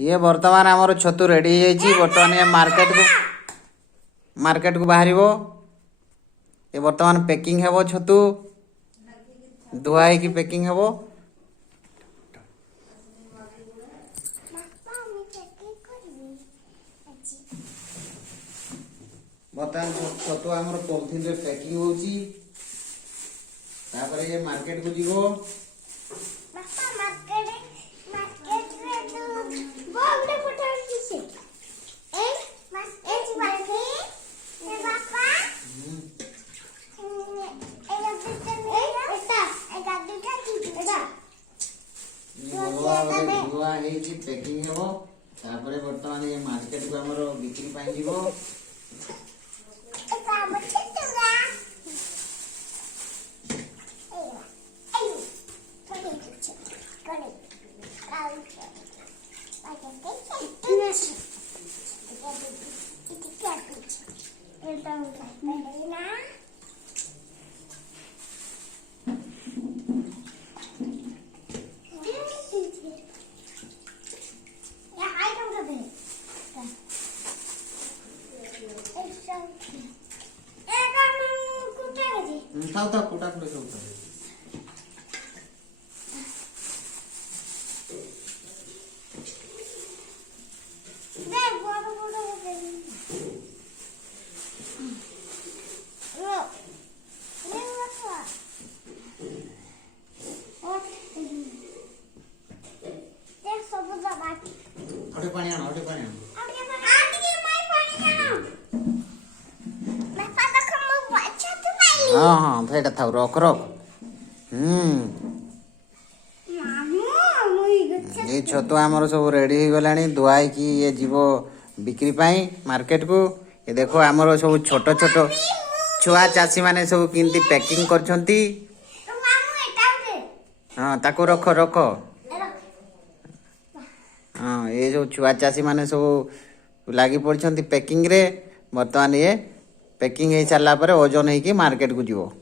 ये वर्तमान आमर छतु रेडी हो बर्तमान ये मार्केट को बाहर ये वर्तमान पैकिंग हेबो छतु धुआ की पैकिंग हेबो। बर्तमान छतु आमर पॉलिथिन रे पैकिंग होची तापर ये मार्केट को जीवो। पैकिंग हेबो तापर वर्तमान ये मार्केट को हमरो बिक्री पाई जीवो। था कुटा कुटे सब पानी आना हाँ हाँ फेटा था रख रख। ये छतु आमर सब रेडी हो गलानी धुआई की ये जीव बिक्री पाई मार्केट को। ये देखो आमर सब छोट छोट छुआ चाषी माने सब किंती पैकिंग करछंती। हाँ ताको रख रख। हाँ ये जो छुआ चाषी माने सब लागी पड़छंती पैकिंग रे। वर्तमान ये पैकिंग हो सारा ओजन हो मार्केट को जीवो।